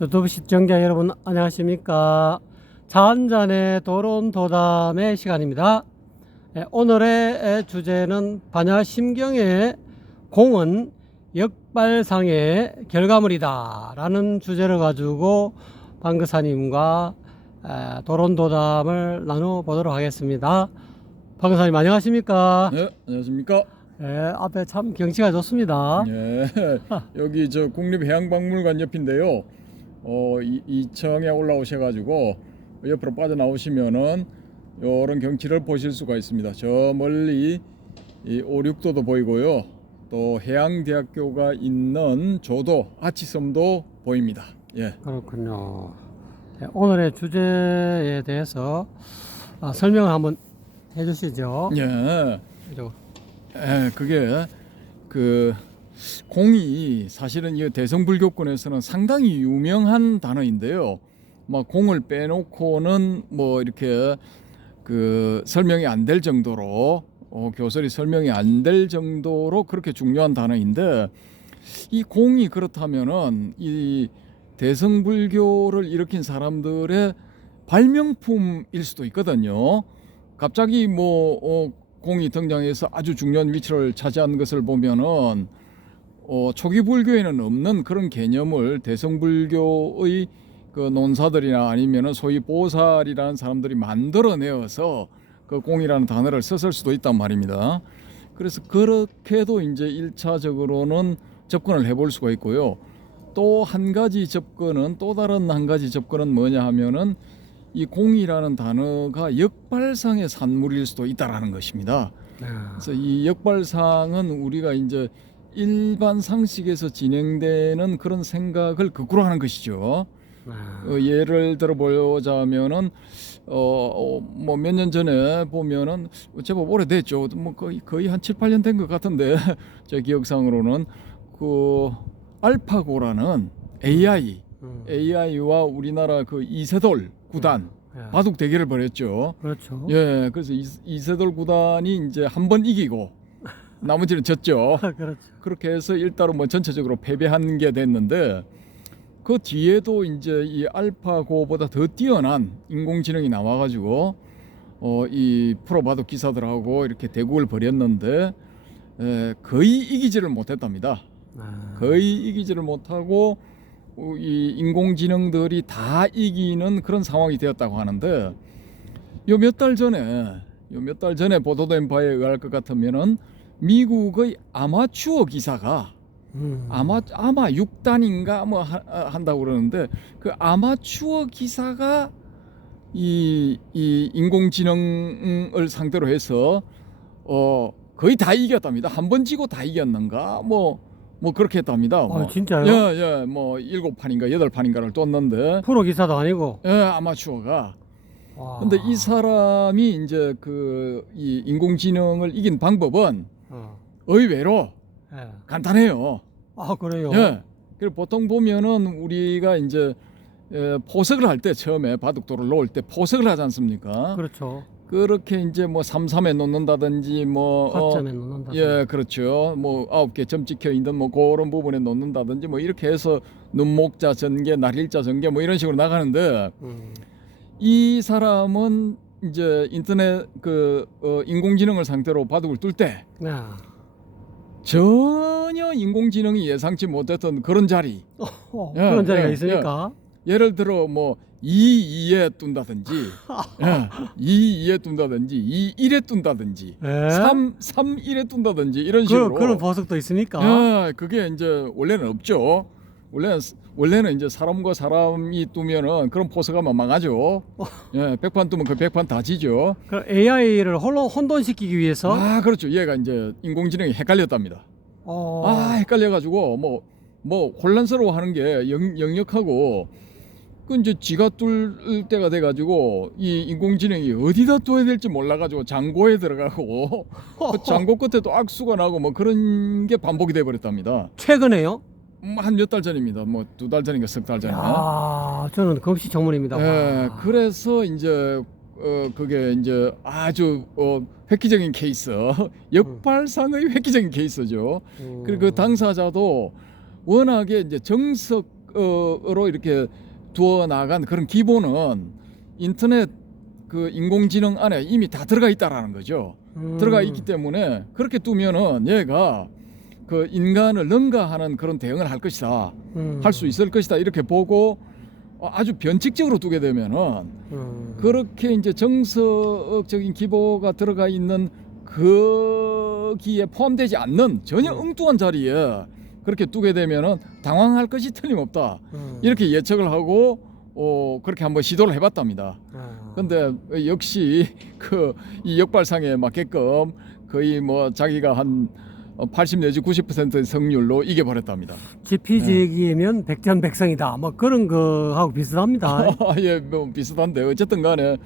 유튜브 시청자 여러분 안녕하십니까? 자한잔의 도론 도담의 시간입니다. 예, 오늘의 에, 주제는 반야심경의 공은 역발상의 결과물이다 라는 주제를 가지고 방그사님과 에, 도론 도담을 나눠 보도록 하겠습니다. 방그사님 안녕하십니까? 네, 안녕하십니까? 예, 앞에 참 경치가 좋습니다. 예, 여기 저 국립해양박물관 옆인데요. 어, 이, 이청에 올라오셔가지고 옆으로 빠져나오시면은 이런 경치를 보실 수가 있습니다. 저 멀리 이 오륙도도 보이고요. 또 해양대학교가 있는 조도 아치섬도 보입니다. 예, 그렇군요. 네, 오늘의 주제에 대해서 아, 설명을 한번 해주시죠. 예, 그죠? 예, 그게 그 공이 사실은 이 대성불교권에서는 상당히 유명한 단어인데요. 막 공을 빼놓고는 뭐 이렇게 그 설명이 안 될 정도로 어, 교설이 설명이 안 될 정도로 그렇게 중요한 단어인데 이 공이 그렇다면은 이 대성불교를 일으킨 사람들의 발명품일 수도 있거든요. 갑자기 뭐 어, 공이 등장해서 아주 중요한 위치를 차지한 것을 보면은 어, 초기 불교에는 없는 그런 개념을 대성불교의 그 논사들이나 아니면은 소위 보살이라는 사람들이 만들어내어서 그 공이라는 단어를 썼을 수도 있단 말입니다. 그래서 그렇게도 이제 일차적으로는 접근을 해볼 수가 있고요. 또 한 가지 접근은 또 다른 한 가지 접근은 뭐냐 하면은 이 공이라는 단어가 역발상의 산물일 수도 있다라는 것입니다. 아, 그래서 이 역발상은 우리가 이제 일반 상식에서 진행되는 그런 생각을 거꾸로 하는 것이죠. 아, 어, 예를 들어 보자면은 어뭐 몇 년 전에 보면은 제법 오래됐죠. 뭐 거의 거의 한 7, 8년 된 것 같은데 제 기억상으로는 그 알파고라는 AI 음, AI와 우리나라 그 이세돌 구단 예, 바둑 대결을 벌였죠. 그렇죠. 예, 그래서 이, 이세돌 구단이 이제 한 번 이기고 나머지는 졌죠. 그렇죠. 그렇게 해서 일단은 뭐 전체적으로 패배한 게 됐는데 그 뒤에도 이제 이 알파고보다 더 뛰어난 인공지능이 나와가지고 어, 이 프로 바둑 기사들하고 이렇게 대국을 벌였는데 에, 거의 이기지를 못했답니다. 아, 거의 이기지를 못하고 어, 이 인공지능들이 다 이기는 그런 상황이 되었다고 하는데 요 몇 달 전에 요 몇 달 전에 보도된 바에 의할 것 같으면은 미국의 아마추어 기사가 음, 아마 아마 6단인가 뭐 하- 아, 한다고 그러는데 그 아마추어 기사가 이, 이 인공지능을 상대로 해서 어 거의 다 이겼답니다. 한 번 지고 다 이겼는가 뭐뭐 그렇게 했답니다. 아, 뭐. 진짜요? 예, 예, 뭐 일곱 판인가 여덟 판인가를 떴는데, 프로 기사도 아니고. 예, 아마추어가. 와. 근데 이 사람이 이제 그 이 인공지능을 이긴 방법은 어, 의외로 예. 간단해요. 아 그래요? 예. 그리고 보통 보면은 우리가 이제 에, 포석을 할 때 처음에 바둑돌을 놓을 때 포석을 하지 않습니까? 그렇죠. 그렇게 이제 뭐 삼삼에 놓는다든지 뭐 어, 사점에 넣는다. 예, 그렇죠. 뭐 아홉 개 점 찍혀 있는 뭐 그런 부분에 놓는다든지 뭐 이렇게 해서 눈목자 전개, 날일자 전개 뭐 이런 식으로 나가는데 음, 이 사람은 이제 인터넷 그 어, 인공지능을 상대로 바둑을 뚫 때 야. 전혀 인공지능이 예상치 못했던 그런 자리 어, 예, 그런 자리가 예, 있으니까. 예를 들어 뭐 2, 2에 둔다든지 예, 2, 2에 둔다든지 2, 1에 둔다든지 예? 3, 3, 1에 둔다든지 이런 그, 식으로 그런 버섯도 있습니까? 예, 그게 이제 원래는 없죠. 원래는 원래는 이제 사람과 사람이 두면은 그런 포스가만 망하죠. 예, 백판 두면 그 백판 다 지죠. 그 AI를 홀로 혼돈시키기 위해서 아, 그렇죠. 얘가 이제 인공지능이 헷갈렸답니다. 어, 아, 헷갈려가지고 뭐 뭐 혼란스러워하는 게 영, 역하고 그 이제 지가 뚫을 때가 돼가지고 이 인공지능이 어디다 둬야 될지 몰라가지고 장고에 들어가고 그 장고 끝에 또 악수가 나고 뭐 그런 게 반복이 돼버렸답니다. 최근에요? 한 몇 달 전입니다. 뭐 두 달 전인가 석 달 전인가. 아, 저는 금시초문입니다. 예, 와. 그래서 이제 어 그게 이제 아주 어 획기적인 케이스, 역발상의 획기적인 케이스죠. 음. 그리고 그 당사자도 워낙에 이제 정석 기본적으로 이렇게 두어 나간 그런 기본은 인터넷 그 인공지능 안에 이미 다 들어가 있다라는 거죠. 음. 들어가 있기 때문에 그렇게 두면은 얘가 그 인간을 능가하는 그런 대응을 할 것이다. 음. 할수 있을 것이다. 이렇게 보고 어, 아주 변칙적으로 두게 되면은 음. 그렇게 이제 정석적인 기보가 들어가 있는 거기에 포함되지 않는 전혀 음. 엉뚱한 자리에 그렇게 두게 되면은 당황할 것이 틀림없다. 음. 이렇게 예측을 하고 어 그렇게 한번 시도를 해봤답니다. 아. 근데 역시 그 이 역발상에 맞게끔 거의 뭐 자기가 한 80 내지 90%의 성률로 이겨버렸답니다. 지피지기면 백전백승이다. 뭐 그런 거하고 비슷합니다. 예, 뭐 비슷한데 어쨌든 간에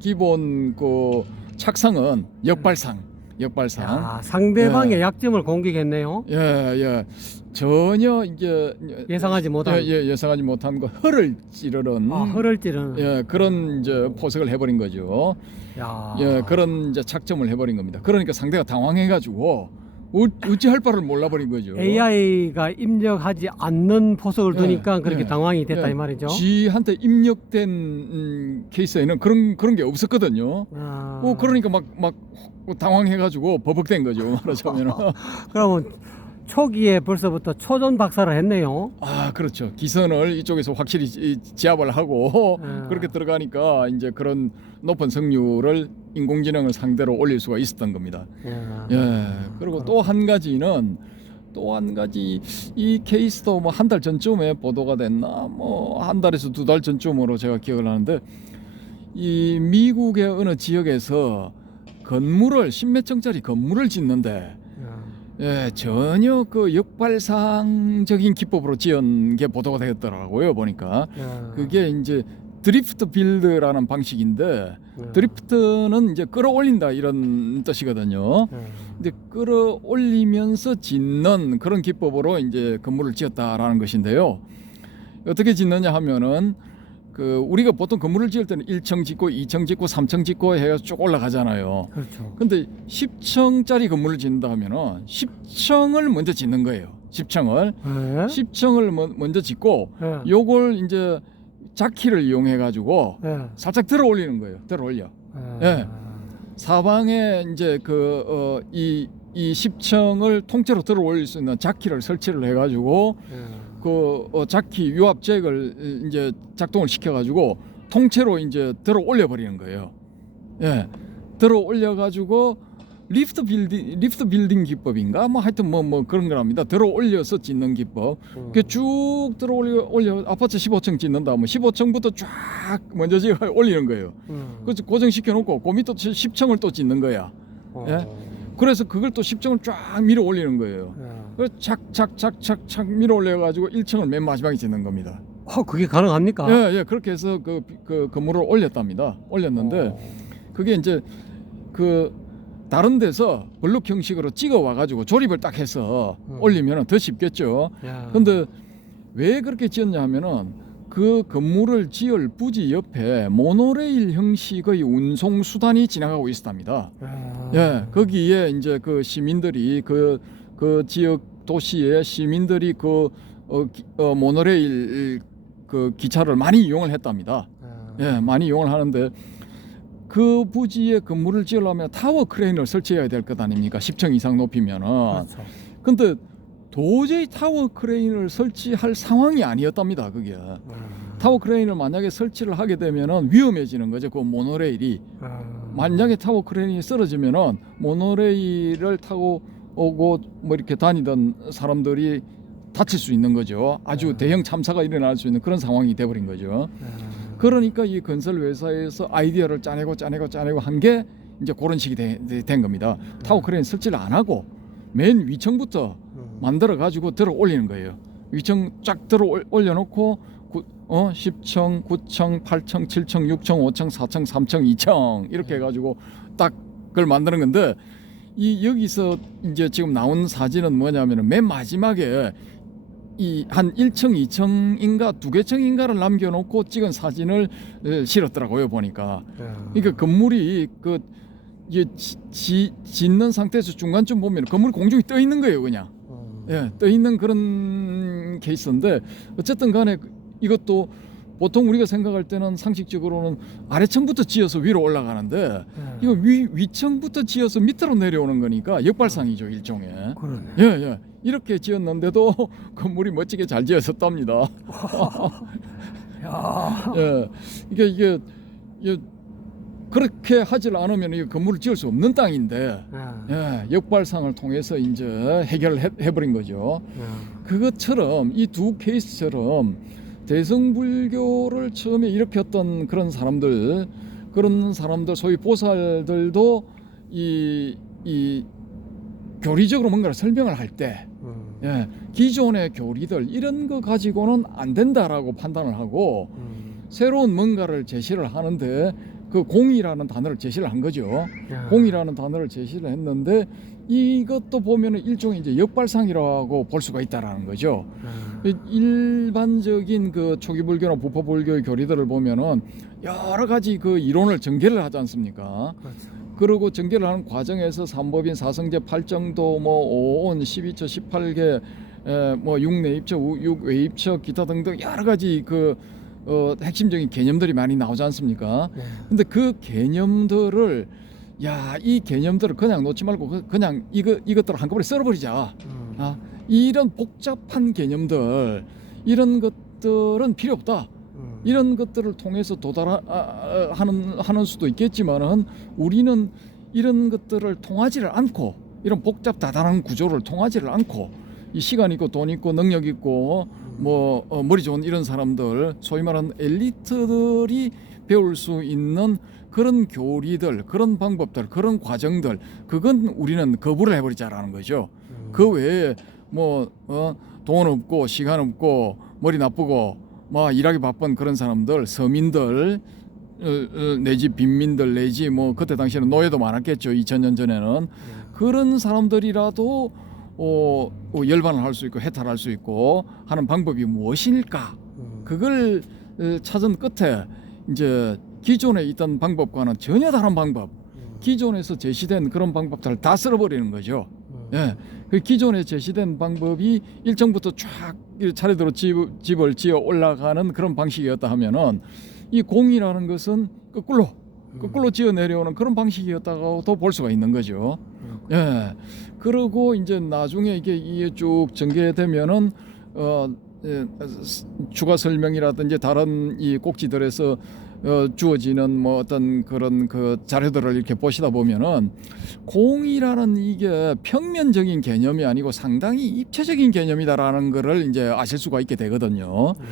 기본 그 착상은 역발상, 역발상. 야, 상대방의 예. 약점을 공격했네요. 예, 예. 전혀 이제 예상하지 못한 예, 예, 예상하지 못한 거 허를 찌르는 아, 허를 찌르는. 예, 그런 이제 포석을 해 버린 거죠. 야. 예, 그런 이제 착점을 해 버린 겁니다. 그러니까 상대가 당황해 가지고 어, 어찌 할 바를 몰라버린 거죠. AI가 입력하지 않는 포석을 예, 두니까 그렇게 예, 당황이 됐다 예. 이 말이죠. 지한테 입력된 음, 케이스에는 그런 그런 게 없었거든요. 아, 어, 그러니까 막 막 당황해가지고 버벅된 거죠. 말하자면. 그러면 초기에 벌써부터 초전 박사를 했네요. 아, 그렇죠. 기선을 이쪽에서 확실히 지- 지압을 하고 아. 그렇게 들어가니까 이제 그런 높은 승률을 인공지능을 상대로 올릴 수가 있었던 겁니다. 예. 예. 그리고 또 한 가지는 또 한 가지 이 케이스도 뭐 한 달 전쯤에 보도가 됐나 뭐 한 달에서 두 달 전쯤으로 제가 기억을 하는데 이 미국의 어느 지역에서 건물을 십몇 층짜리 건물을 짓는데 예, 전혀 그 역발상적인 기법으로 지은 게 보도가 되었더라고요 보니까 예. 그게 이제 드리프트 빌드라는 방식인데 예. 드리프트는 이제 끌어올린다 이런 뜻이거든요. 예. 근데 끌어올리면서 짓는 그런 기법으로 이제 건물을 지었다라는 것인데요. 어떻게 짓느냐 하면은 그 우리가 보통 건물을 지을 때는 1층 짓고 2층 짓고 3층 짓고 해서 쭉 올라가잖아요. 그렇죠. 근데 10층짜리 건물을 짓는다 하면은 10층을 먼저 짓는 거예요. 10층을 예. 10층을 먼저 짓고 예. 요걸 이제 자키를 이용해 가지고 예. 살짝 들어 올리는 거예요. 들어 올려. 예. 사방에 이제 그, 그이이 이 10층을 통째로 들어 올릴 수 있는 자키를 설치를 해 가지고 예. 그 어, 자키 유압 잭을 이제 작동을 시켜 가지고 통째로 이제 들어 올려 버리는 거예요. 예. 들어 올려 가지고 리프트 빌딩 리프트 빌딩 기법인가 뭐 하여튼 뭐뭐 그런 거랍니다. 들어 올려서 짓는 기법. 음. 그쭉 들어 올려 올려 아파트 15층 짓는다 뭐 15층부터 쫙 먼저 지어 올리는 거예요. 음. 그래서 고정시켜 놓고 그 밑에 10층을 또 짓는 거야. 어. 예? 그래서 그걸 또 10층을 쫙 밀어 올리는 거예요. 예. 그래서 착착착착착 밀어 올려 가지고 1층을 맨 마지막에 짓는 겁니다. 어, 그게 가능합니까? 예, 예. 그렇게 해서 그, 그 건물을 올렸답니다. 올렸는데 어. 그게 이제 그 다른 데서 블록 형식으로 찍어 와 가지고 조립을 딱 해서 음. 올리면은 더 쉽겠죠. 야. 근데 왜 그렇게 지었냐 하면은 그 건물을 지을 부지 옆에 모노레일 형식의 운송 수단이 지나가고 있었답니다. 야. 예, 거기에 이제 그 시민들이 그, 그 지역 도시의 시민들이 그 어, 기- 어, 모노레일 그 기차를 많이 이용을 했답니다. 야. 예, 많이 이용을 하는데 그 부지에 건물을 지으려면 타워 크레인을 설치해야 될 것 아닙니까? 10층 이상 높이면은. 그렇죠. 근데 도저히 타워 크레인을 설치할 상황이 아니었답니다. 그게 음. 타워 크레인을 만약에 설치를 하게 되면은 위험해지는 거죠. 그 모노레일이 아. 만약에 타워 크레인이 쓰러지면은 모노레일을 타고 오고 뭐 이렇게 다니던 사람들이 다칠 수 있는 거죠. 아주 네. 대형 참사가 일어날 수 있는 그런 상황이 돼버린 거죠. 야. 그러니까 이 건설 회사에서 아이디어를 짜내고 짜내고 짜내고 한 게 이제 그런 식이 되- 된 겁니다. 타워 크레인 설치를 안 하고 맨 위층부터 음. 만들어 가지고 들어 올리는 거예요. 위층 쫙 들어 올- 올려놓고 구, 어 10층, 9층, 8층, 7층, 6층, 5층, 4층, 3층, 2층 이렇게 해가지고 딱 그걸 만드는 건데 이 여기서 이제 지금 나온 사진은 뭐냐면은 맨 마지막에 이 한 1층, 2층인가 두 개 층인가를 남겨놓고 찍은 사진을 에, 실었더라고요 보니까. 야. 그러니까 건물이 그 이게 지, 지, 짓는 상태에서 중간쯤 보면 건물이 공중에 떠 있는 거예요 그냥. 음. 예, 떠 있는 그런 케이스인데 어쨌든 간에 이것도 보통 우리가 생각할 때는 상식적으로는 아래층부터 지어서 위로 올라가는데 예. 이거 위 위층부터 지어서 밑으로 내려오는 거니까 역발상이죠 일종의. 그러네. 예, 예. 이렇게 지었는데도 건물이 멋지게 잘 지어졌답니다. 야, 예. 이게 이게 이게 그렇게 하질 않으면 이 건물을 지을 수 없는 땅인데 예. 예, 역발상을 통해서 이제 해결해 해버린 거죠. 예. 그것처럼 이 두 케이스처럼 대성불교를 처음에 일으켰던 그런 사람들 그런 사람들 소위 보살들도 이, 이 교리적으로 뭔가를 설명을 할때 음, 예, 기존의 교리들 이런 거 가지고는 안 된다라고 판단을 하고 음, 새로운 뭔가를 제시를 하는데 그 공이라는 단어를 제시를 한 거죠. 야. 공이라는 단어를 제시를 했는데 이것도 보면은 일종의 이제 역발상이라고 볼 수가 있다라는 거죠. 예. 일반적인 그 초기 불교나 부파 불교의 교리들을 보면은 여러 가지 그 이론을 전개를 하지 않습니까? 그렇죠. 그리고 전개를 하는 과정에서 삼법인 사성제 팔정도 뭐 오온 12처 18개 에, 뭐 육내입처 우- 육외입처 기타 등등 여러 가지 그 어, 핵심적인 개념들이 많이 나오지 않습니까? 예. 근데 그 개념들을 야 이 개념들을 그냥 놓지 말고 그- 그냥 이거 이것들을 한꺼번에 썰어버리자. 음, 아, 이런 복잡한 개념들 이런 것들은 필요 없다. 음, 이런 것들을 통해서 도달하는 하는 수도 있겠지만은 우리는 이런 것들을 통하지를 않고 이런 복잡 다단한 구조를 통하지를 않고 이 시간 있고 돈 있고 능력 있고 뭐 어, 머리 좋은 이런 사람들 소위 말하는 엘리트들이 배울 수 있는 그런 교리들 그런 방법들 그런 과정들 그건 우리는 거부를 해버리자라는 거죠. 음, 그 외에 뭐 어, 돈 없고 시간 없고 머리 나쁘고 뭐 일하기 바쁜 그런 사람들 서민들 어, 어, 내지 빈민들 내지 뭐 그때 당시에는 노예도 많았겠죠 2000년 전에는 예. 그런 사람들이라도 어, 어, 열반을 할 수 있고 해탈할 수 있고 하는 방법이 무엇일까? 음, 그걸 어, 찾은 끝에 이제 기존에 있던 방법과는 전혀 다른 방법 음, 기존에서 제시된 그런 방법들을 다 쓸어버리는 거죠. 음, 예, 그 기존에 제시된 방법이 일정부터 쫙 차례대로 집, 집을 지어 올라가는 그런 방식이었다 하면은 이 공이라는 것은 거꾸로 거꾸로 지어 내려오는 그런 방식이었다고도 볼 수가 있는 거죠. 음, 예, 그리고 이제 나중에 이게 이게 쭉 전개되면은 어 예, 추가 설명이라든지 다른 이 꼭지들에서 어, 주어지는 뭐 어떤 그런 그 자료들을 이렇게 보시다 보면은 공이라는 이게 평면적인 개념이 아니고 상당히 입체적인 개념이다라는 거를 이제 아실 수가 있게 되거든요. 음,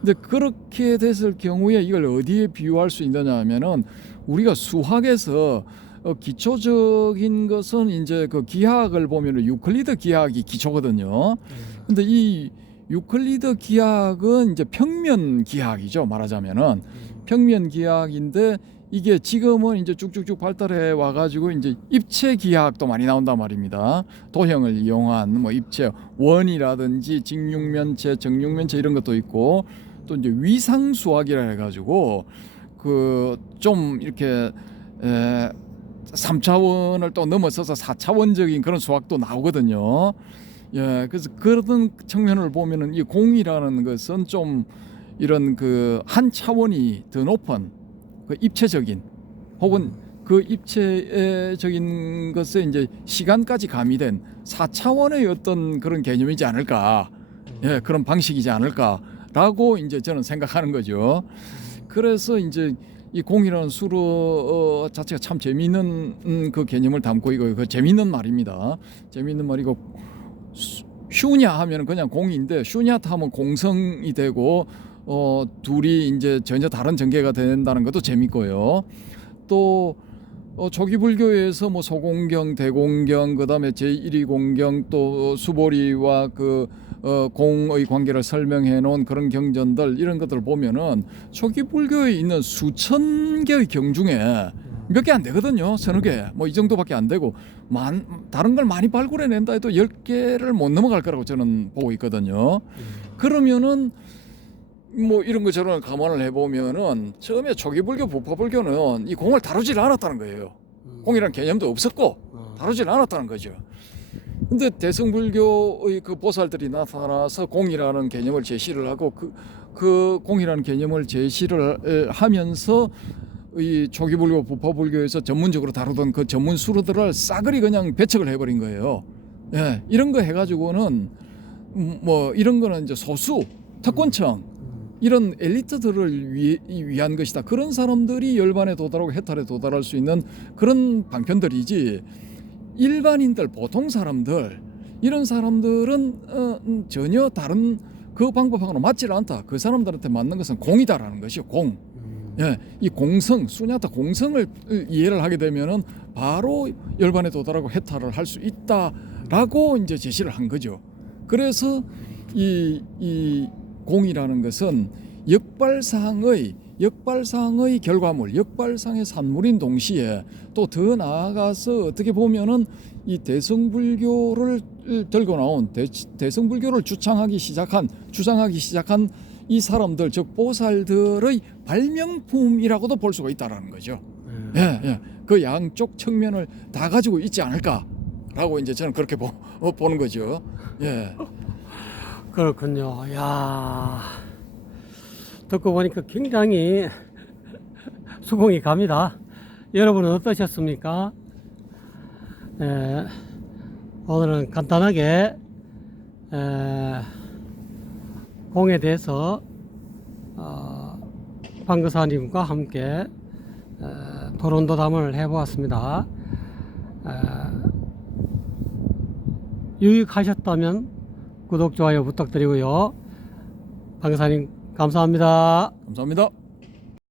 근데 그렇게 됐을 경우에 이걸 어디에 비유할 수 있느냐 하면은 우리가 수학에서 어, 기초적인 것은 이제 그 기하학을 보면은 유클리드 기하학이 기초거든요. 음, 근데 이 유클리드 기하학은 이제 평면 기하학이죠. 말하자면은 음, 평면 기하학인데 이게 지금은 이제 쭉쭉쭉 발달해 와가지고 이제 입체 기하학도 많이 나온단 말입니다. 도형을 이용한 뭐 입체 원이라든지 직육면체, 정육면체 이런 것도 있고 또 이제 위상 수학이라 해가지고 그 좀 이렇게 에, 3차원을 또 넘어서서 4차원적인 그런 수학도 나오거든요. 예, 그래서 그런 측면을 보면은 이 공이라는 것은 좀 이런 그 한 차원이 더 높은 그 입체적인 혹은 그 입체적인 것에 이제 시간까지 가미된 4차원의 어떤 그런 개념이지 않을까. 예, 그런 방식이지 않을까라고 이제 저는 생각하는 거죠. 그래서 이제 이 공이라는 수로 어, 자체가 참 재미있는 음, 그 개념을 담고 있고 그 재미있는 말입니다. 재미있는 말이고 수- 슈냐 하면 그냥 공인데 슈냐타 하면 공성이 되고 어 둘이 이제 전혀 다른 전개가 된다는 것도 재밌고요. 또 어, 초기 불교에서 뭐 소공경, 대공경, 그다음에 제1위 공경, 또 수보리와 그 어, 공의 관계를 설명해 놓은 그런 경전들 이런 것들을 보면은 초기 불교에 있는 수천 개의 경 중에 몇 개 안 되거든요. 서너 개. 뭐 이 정도밖에 안 되고 만 다른 걸 많이 발굴해 낸다 해도 열 개를 못 넘어갈 거라고 저는 보고 있거든요. 그러면은 뭐 이런 것처럼 감안을 해 보면은 처음에 초기 불교, 부파 불교는 이 공을 다루질 않았다는 거예요. 음, 공이라는 개념도 없었고 어, 다루질 않았다는 거죠. 근데 대승불교의 그 보살들이 나타나서 공이라는 개념을 제시를 하고 그, 그 공이라는 개념을 제시를 에, 하면서 이 초기 불교, 부파 불교에서 전문적으로 다루던 그 전문 수로들을 싸그리 그냥 배척을 해버린 거예요. 예, 이런 거 해가지고는 음, 뭐 이런 거는 이제 소수 특권층 이런 엘리트들을 위, 위한 것이다. 그런 사람들이 열반에 도달하고 해탈에 도달할 수 있는 그런 방편들이지 일반인들 보통 사람들 이런 사람들은 어, 음, 전혀 다른 그 방법하고는 맞지를 않다. 그 사람들한테 맞는 것은 공이다라는 것이요. 공. 음. 예, 이 공성, 수냐타 공성을 이해를 하게 되면은 바로 열반에 도달하고 해탈을 할 수 있다라고 이제 제시를 한 거죠. 그래서 이, 이 공이라는 것은 역발상의 역발상의 결과물, 역발상의 산물인 동시에 또 더 나아가서 어떻게 보면은 이 대성불교를 들고 나온 대, 대성불교를 주창하기 시작한 주장하기 시작한 이 사람들 즉 보살들의 발명품이라고도 볼 수가 있다라는 거죠. 예. 예, 예. 그 양쪽 측면을 다 가지고 있지 않을까라고 이제 저는 그렇게 보, 어, 보는 거죠. 예. 그렇군요. 야 듣고 보니까 굉장히 수긍이 갑니다. 여러분은 어떠셨습니까? 에, 오늘은 간단하게 에, 공에 대해서 어, 방거사님과 함께 에, 토론도담을 해보았습니다. 에, 유익하셨다면 구독, 좋아요 부탁드리고요. 방사님 감사합니다. 감사합니다.